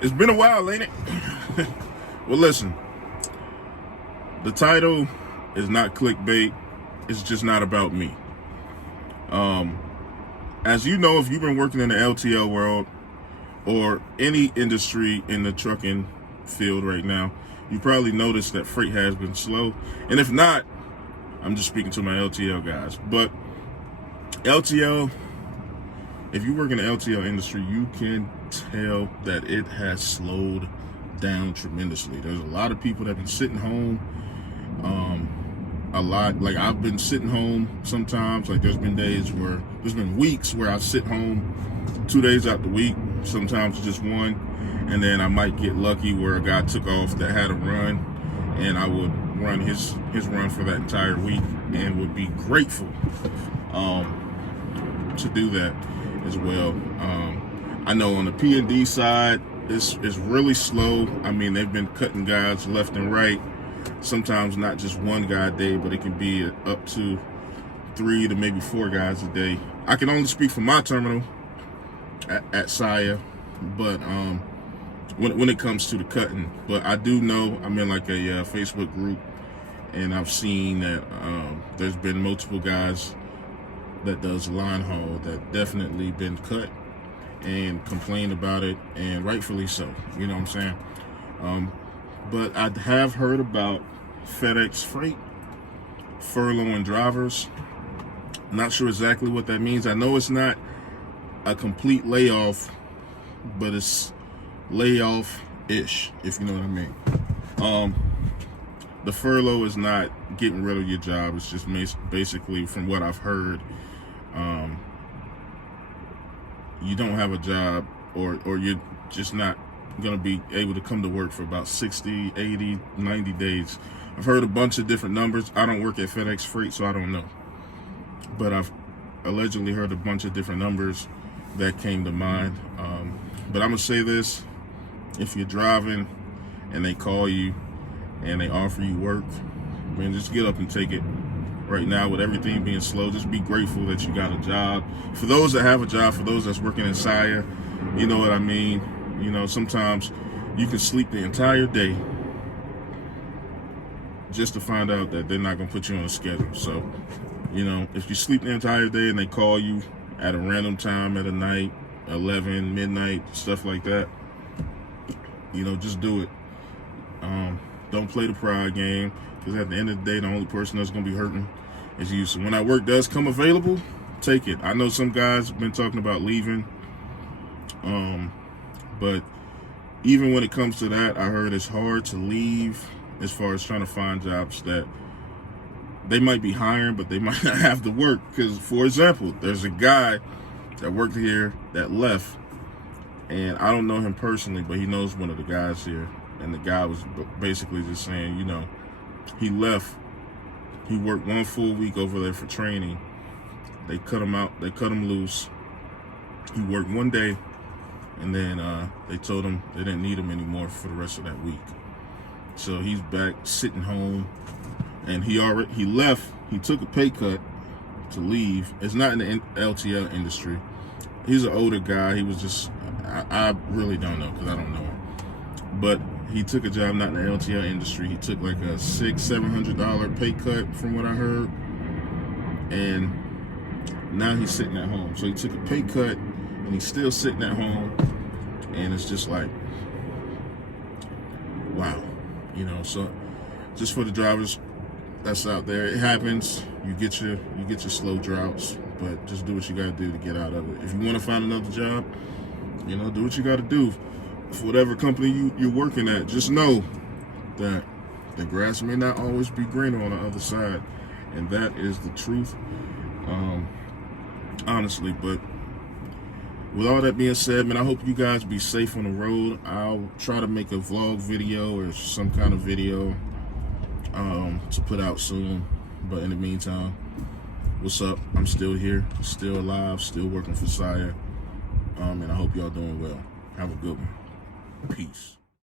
It's been a while, ain't it? Well, listen, the title is not clickbait. It's just not about me. As you know, if you've been working in the LTL world or any industry in the trucking field right now, you probably noticed that freight has been slow. And if not, I'm just speaking to my LTL guys. But LTL, if you work in the LTL industry, you can tell that it has slowed down tremendously. There's a lot of people that have been sitting home. A lot, like I've been sitting home sometimes. Like there's been weeks where I sit home 2 days out the week, sometimes just one, and then I might get lucky where a guy took off that had a run, and I would run his run for that entire week, and would be grateful to do that as well. I know on the P&D side, it's really slow. I mean, they've been cutting guys left and right. Sometimes not just one guy a day, but it can be up to 3 to maybe 4 guys a day. I can only speak for my terminal at Saya, but when it comes to the cutting, but I do know I'm in like a Facebook group, and I've seen that there's been multiple guys that does line haul that definitely been cut and complained about it, and rightfully so. You know what I'm saying? But I have heard about FedEx Freight furloughing drivers. Not sure exactly what that means. I know it's not a complete layoff, but it's layoff-ish, if you know what I mean. The furlough is not getting rid of your job. It's just basically, from what I've heard, you don't have a job, or you're just not going to be able to come to work for about 60, 80, 90 days. I've heard a bunch of different numbers. I don't work at FedEx Freight, so I don't know. But I've allegedly heard a bunch of different numbers that came to mind. But I'm going to say this. If you're driving and they call you and they offer you work, man, just get up and take it. Right now, with everything being slow, just be grateful that you got a job. For those that have a job, for those that's working in Saya, you know what I mean? You know, sometimes you can sleep the entire day just to find out that they're not going to put you on a schedule. So, you know, if you sleep the entire day and they call you at a random time at a night, 11, midnight, stuff like that, you know, just do it. Don't play the pride game, because at the end of the day, the only person that's going to be hurting is you. So when that work does come available, take it. I know some guys have been talking about leaving. But even when it comes to that, I heard it's hard to leave as far as trying to find jobs that they might be hiring, but they might not have the work. Because, for example, there's a guy that worked here that left, and I don't know him personally, but he knows one of the guys here. And the guy was basically just saying, you know, he left. He worked 1 full week over there for training. They cut him out. They cut him loose. He worked 1 day. And then they told him they didn't need him anymore for the rest of that week. So he's back sitting home, and he left. He took a pay cut to leave. It's not in the LTL industry. He's an older guy. He was just, I really don't know, because I don't know him. But he took a job not in the LTL industry. He took like a $600-700 pay cut from what I heard. And now he's sitting at home. So he took a pay cut, and he's still sitting at home, and it's just like, wow, you know. So just for the drivers that's out there, it happens. You get your slow droughts, but just do what you got to do to get out of it. If you want to find another job, you know, do what you got to do. For whatever company you're working at, just know that the grass may not always be greener on the other side, and that is the truth, honestly. But with all that being said, man, I hope you guys be safe on the road. I'll try to make a vlog video or some kind of video to put out soon. But in the meantime, what's up? I'm still here, still alive, still working for Saya. And I hope y'all doing well. Have a good one. Peace.